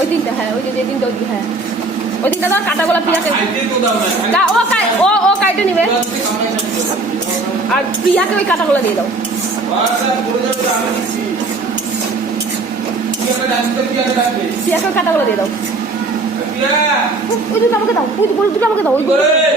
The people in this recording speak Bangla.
ওই তিনটা, হ্যাঁ ওই যে তিনটা, ওই হ্যাঁ ওই তিনটা দাও। কাটাগুলো প্রিয়াকে ও কাইটে নিবে, আর প্রিয়াকে ওই কাটাগুলো দিয়ে দাও। প্রিয়াকে ওই কাটাগুলো দিয়ে দাও। ওই দুটো আমাকে দাও, ওই দুটো আমাকে দাও, ওই